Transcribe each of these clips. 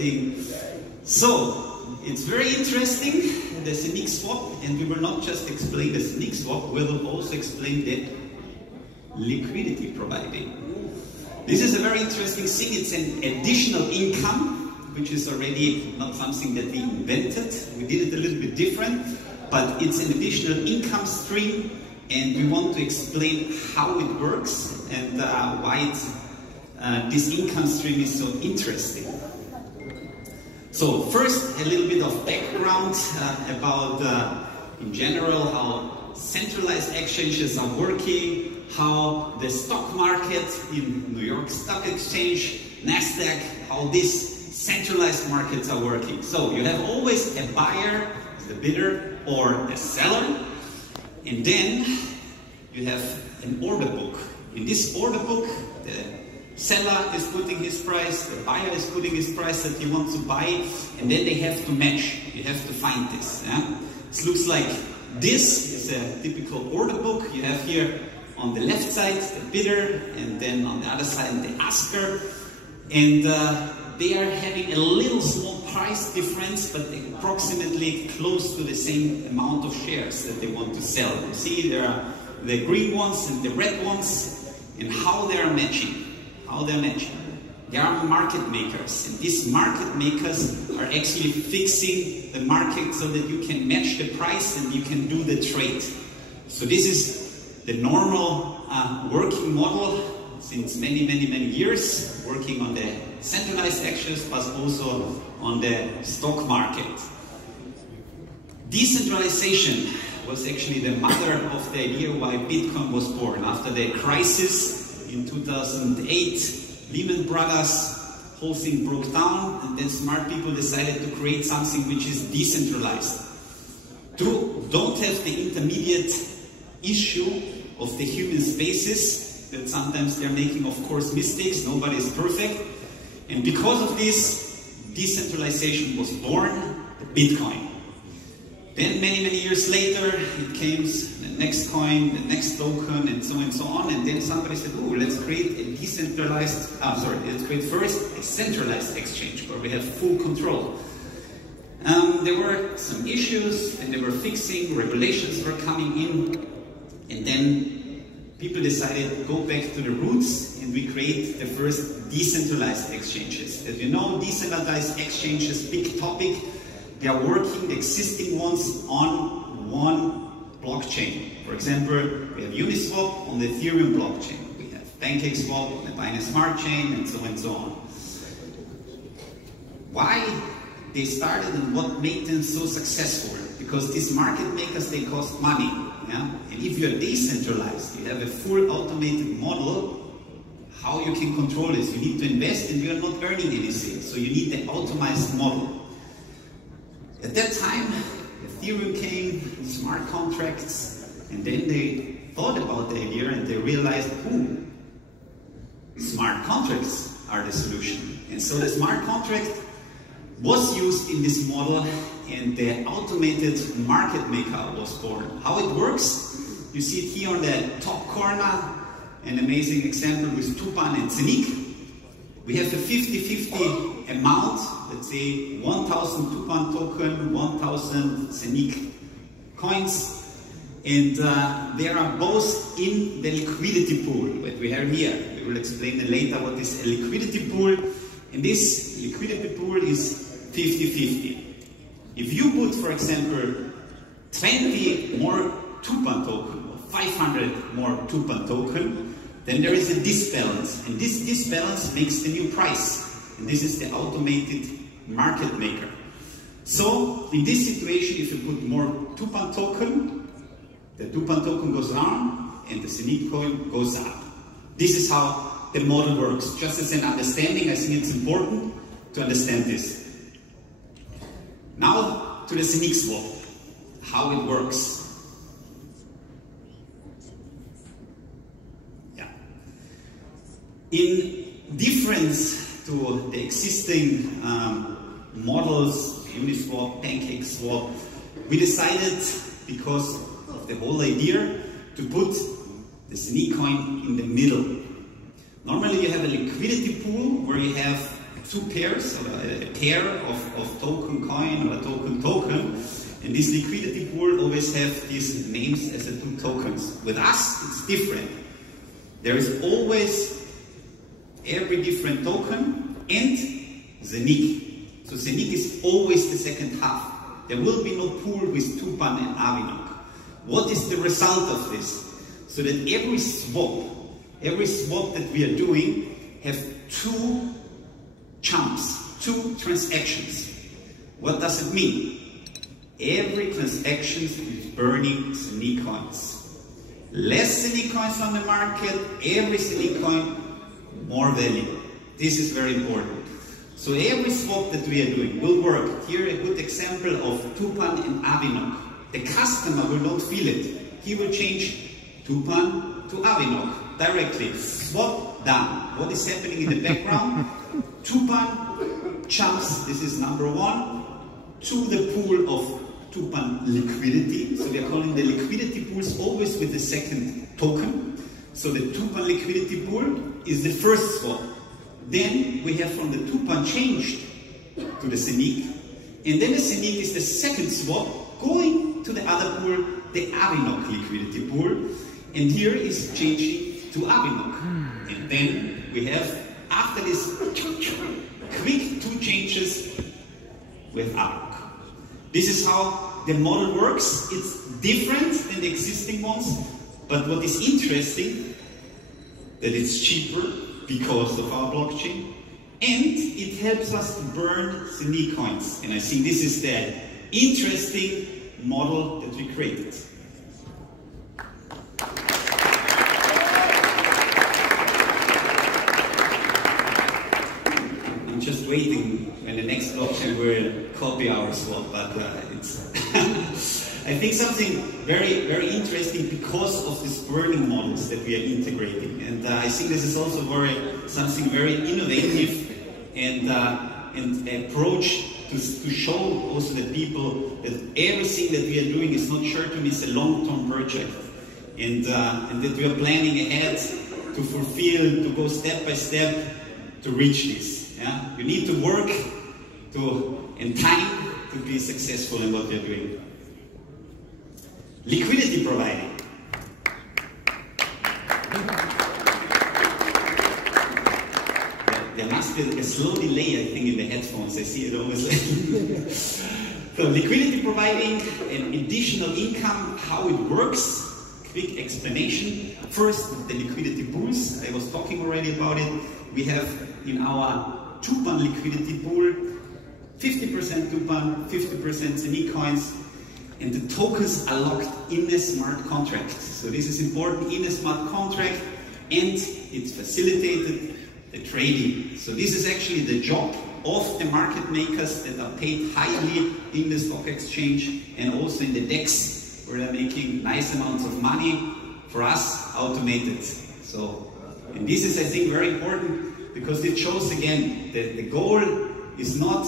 everything. So, it's very interesting, the ZENIQ swap, and we will not just explain the ZENIQ swap, we will also explain the liquidity providing. This is a very interesting thing. It's an additional income, which is already not something that we invented. We did it a little bit different, but it's an additional income stream, and we want to explain how it works and why this income stream is so interesting. So first, a little bit of background about, in general, how centralized exchanges are working, how the stock market in New York Stock Exchange, NASDAQ, how these centralized markets are working. So you have always a buyer, the bidder, or a seller, and then you have an order book. In this order book, the seller is putting his price, the buyer is putting his price that he wants to buy, and then they have to match. You have to find this. Yeah? This looks like this is a typical order book. You have here on the left side the bidder, and then on the other side the asker, and they are having a little small price difference, but approximately close to the same amount of shares that they want to sell. You see, there are the green ones and the red ones, and how they are matching. How they're matching. They are market makers, and these market makers are actually fixing the market so that you can match the price and you can do the trade. So this is the normal working model since many years, working on the centralized exchanges, but also on the stock market. Decentralization was actually the mother of the idea why Bitcoin was born. After the crisis in 2008, Lehman Brothers, whole thing broke down, and then smart people decided to create something which is decentralized. Don't have the intermediate issue of the human spaces, that sometimes they're making, of course, mistakes. Nobody is perfect. And because of this, decentralization was born, the Bitcoin. Then many years later, it came the next coin, the next token, and so on. And then somebody said, oh, let's create a decentralized, let's create first a centralized exchange where we have full control. There were some issues, and they were fixing, regulations were coming in, and then people decided to go back to the roots, and we create the first decentralized exchanges. As you know, decentralized exchanges, big topic. They are working, the existing ones, on one blockchain. For example, we have Uniswap on the Ethereum blockchain. We have PancakeSwap on the Binance Smart Chain, and so on. Why they started and what made them so successful? Because these market makers, they cost money. Yeah? And if you're decentralized, you have a full automated model, how you can control this? You need to invest and you're not earning anything. So you need the optimized model. At that time, Ethereum came, smart contracts, and then they thought about the idea and they realized, smart contracts are the solution. And so the smart contract was used in this model, and the automated market maker was born. How it works, you see it here on the top corner, an amazing example with TUPAN and ZENIQ. We have a 50-50 amount, let's say 1,000 TUPAN token, 1,000 ZENIQ coins, and they are both in the liquidity pool that we have here. We will explain later what is a liquidity pool, and this liquidity pool is 50-50. If you put, for example, 20 more TUPAN token, or 500 more TUPAN token, then there is a disbalance, and this disbalance makes the new price, and this is the automated market maker. So in this situation, if you put more TUPAN token, the TUPAN token goes down and the ZENIQ coin goes up. This is how the model works. Just as an understanding, I think it's important to understand this. Now to the ZENIQ swap, how it works. In difference to the existing models, Uniswap, PancakeSwap, we decided, because of the whole idea, to put the ZENIQ coin in the middle. Normally you have a liquidity pool where you have two pairs, or a pair of token coin or a token, and this liquidity pool always have these names as the two tokens. With us, it's different. There is always every different token and ZENIQ. So ZENIQ is always the second half. There will be no pool with TUPAN and AVINOC. What is the result of this? So that every swap that we are doing have two jumps, two transactions. What does it mean? Every transaction is burning ZENIQ coins. Less ZENIQ coins on the market, every ZENIQ coin, more value. This is very important. So every swap that we are doing will work. Here a good example of TUPAN and AVINOC. The customer will not feel it. He will change TUPAN to AVINOC directly. Swap done. What is happening in the background? TUPAN jumps, this is number one, to the pool of TUPAN liquidity. So we are calling the liquidity pools always with the second token. So the TUPAN liquidity pool is the first swap. Then we have from the TUPAN changed to the ZENIQ. And then the ZENIQ is the second swap going to the other pool, the AVINOC liquidity pool. And here is changing to AVINOC. And then we have, after this quick two changes with AVINOC. This is how the model works. It's different than the existing ones, but what is interesting, that it's cheaper because of our blockchain, and it helps us to burn ZENIQ coins. And I think this is the interesting model that we created. I'm just waiting when the next blockchain will copy our swap, but it's I think something very, very interesting because of these burning models that we are integrating. And I think this is also something very innovative and approach to show also the people that everything that we are doing is not sure to miss a long-term project, and that we are planning ahead to fulfill, to go step by step to reach this. Yeah? You need to work in time to be successful in what you're doing. Liquidity providing. There must be a slow delay, I think, in the headphones. I see it always. So liquidity providing and additional income, how it works. Quick explanation. First, the liquidity pools. I was talking already about it. We have in our TUPAN liquidity pool 50% TUPAN, 50% ZENIQ coins. And the tokens are locked in a smart contract. So this is important, in a smart contract, and it's facilitated the trading. So this is actually the job of the market makers that are paid highly in the stock exchange and also in the DEX, where they're making nice amounts of money. For us, automated. So, and this is, I think, very important because it shows again that the goal is not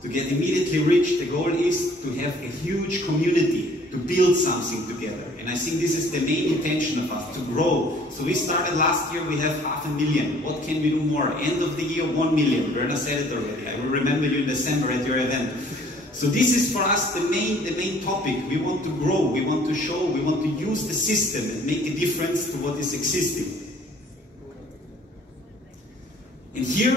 to get immediately rich. The goal is to have a huge community, to build something together. And I think this is the main intention of us, to grow. So we started last year, we have 500,000. What can we do more? End of the year, 1 million. Werner said it already. I will remember you in December at your event. So this is for us the main topic. We want to grow, we want to show, we want to use the system and make a difference to what is existing. And here,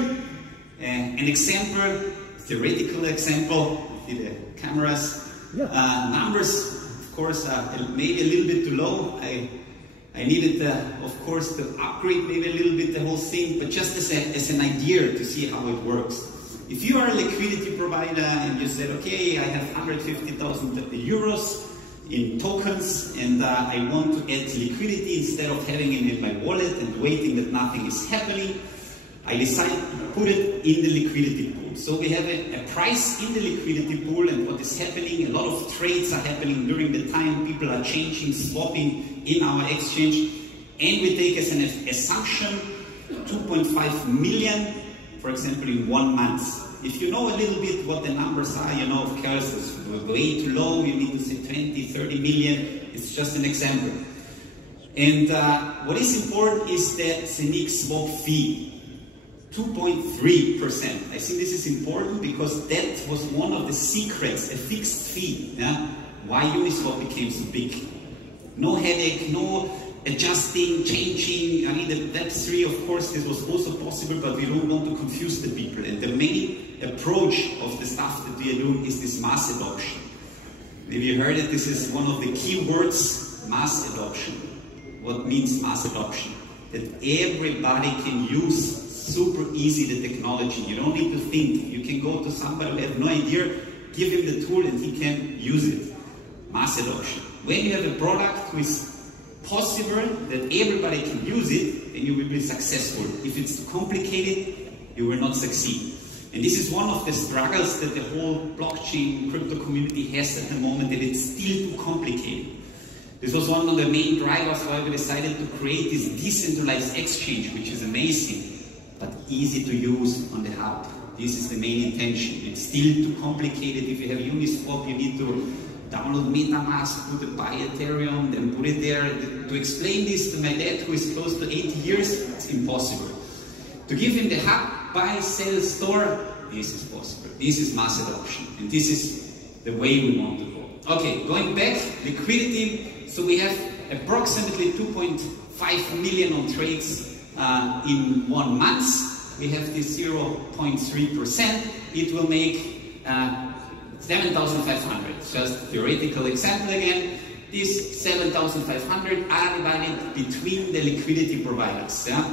an example, theoretical example, see the cameras. Yeah. Numbers, of course, are maybe a little bit too low. I needed, of course, to upgrade maybe a little bit the whole thing, but just as an idea to see how it works. If you are a liquidity provider and you said, okay, I have 150,000 euros in tokens and I want to add liquidity instead of having it in my wallet and waiting that nothing is happening, I decided to put it in the liquidity pool. So we have a price in the liquidity pool, and what is happening, a lot of trades are happening during the time, people are changing, swapping in our exchange, and we take as an assumption 2.5 million, for example, in 1 month. If you know a little bit what the numbers are, you know, of course, it's way too low, you need to say 20, 30 million, it's just an example. And what is important is the ZENIQ swap fee. 2.3%. I think this is important because that was one of the secrets, a fixed fee, yeah? Why Uniswap became so big. No headache, no adjusting, changing. I mean, the Web3, of course, this was also possible, but we don't want to confuse the people. And the main approach of the stuff that we are doing is this mass adoption. Maybe you heard it, this is one of the key words, mass adoption. What means mass adoption? That everybody can use super easy the technology. You don't need to think. You can go to somebody who has no idea, give him the tool and he can use it. Mass adoption. When you have a product which is possible that everybody can use it, then you will be successful. If it's too complicated, you will not succeed. And this is one of the struggles that the whole blockchain crypto community has at the moment, that it's still too complicated. This was one of the main drivers why we decided to create this decentralized exchange, which is amazing, but easy to use on the hub. This is the main intention. It's still too complicated. If you have Uniswap, you need to download MetaMask, put it by Ethereum, then put it there. To explain this to my dad, who is close to 80 years, it's impossible. To give him the hub, buy, sell, store, this is possible. This is mass adoption. And this is the way we want to go. Okay, going back, liquidity. So we have approximately 2.5 million on trades in 1 month. We have this 0.3%. It will make 7,500. Just theoretical example again. These 7,500 are divided between the liquidity providers. Yeah?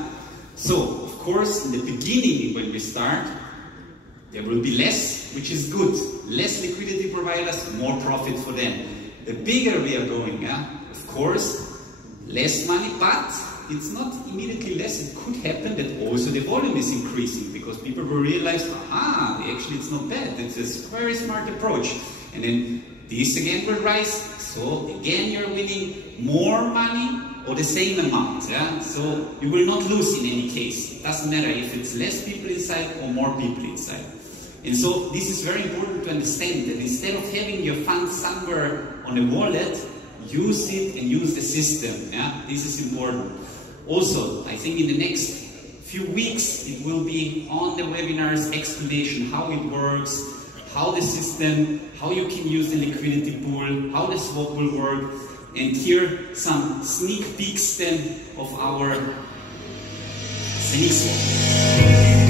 So, of course, in the beginning when we start, there will be less, which is good. Less liquidity providers, more profit for them. The bigger we are going, yeah? Of course, less money, but it's not immediately less. It could happen that also the volume is increasing because people will realize, actually it's not bad. It's a very smart approach. And then this again will rise. So again, you're winning more money or the same amount. Yeah? So you will not lose in any case. It doesn't matter if it's less people inside or more people inside. And so this is very important to understand that instead of having your funds somewhere on a wallet, use it and use the system. Yeah? This is important. Also, I think in the next few weeks, it will be on the webinars explanation how it works, how the system, how you can use the liquidity pool, how the swap will work, and here some sneak peeks then of our ZENIQ SWAP.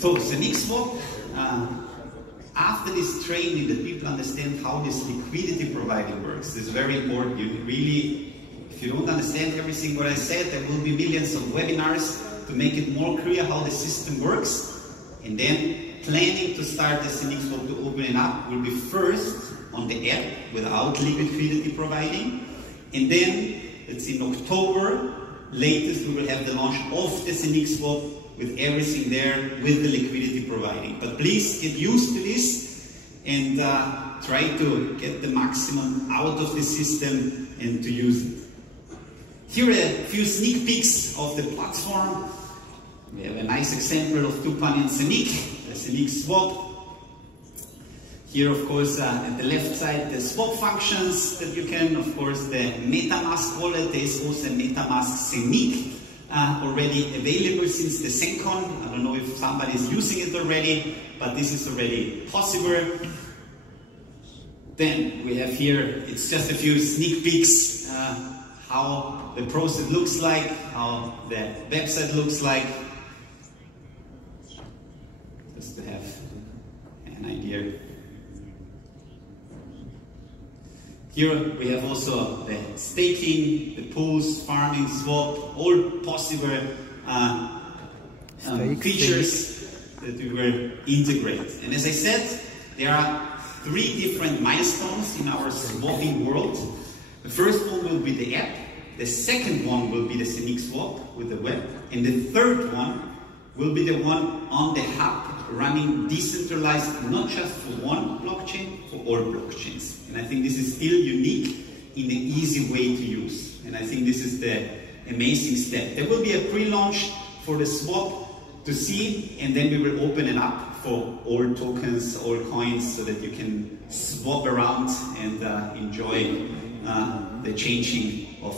So, ZENIQ SWAP, after this training that people understand how this liquidity providing works, this is very important. You really, if you don't understand everything what I said, there will be millions of webinars to make it more clear how the system works. And then planning to start the ZENIQ SWAP to open it up will be first on the app without liquidity providing. And then, it's in October, latest we will have the launch of the ZENIQ SWAP with everything there, with the liquidity providing. But please get used to this and try to get the maximum out of the system and to use it. Here are a few sneak peeks of the platform. We have a nice example of TUPAN and ZENIQ, the ZENIQ SWAP. Here, of course, at the left side, the swap functions that you can, of course, the MetaMask wallet. There is also a MetaMask ZENIQ. Already available since the ZenCon. I don't know if somebody is using it already, but this is already possible. Then we have here, it's just a few sneak peeks, how the process looks like, how the website looks like, just to have an idea. Here we have also the staking, the pools, farming, swap, all possible features that we will integrate. And as I said, there are 3 different milestones in our swapping world. The first one will be the app, the second one will be the ZENIQ SWAP with the web, and the third one will be the one on the hub, running decentralized, not just for one blockchain, for all blockchains. And I think this is still unique in an easy way to use. And I think this is the amazing step. There will be a pre-launch for the swap to see, and then we will open it up for all tokens, all coins, so that you can swap around and enjoy the changing of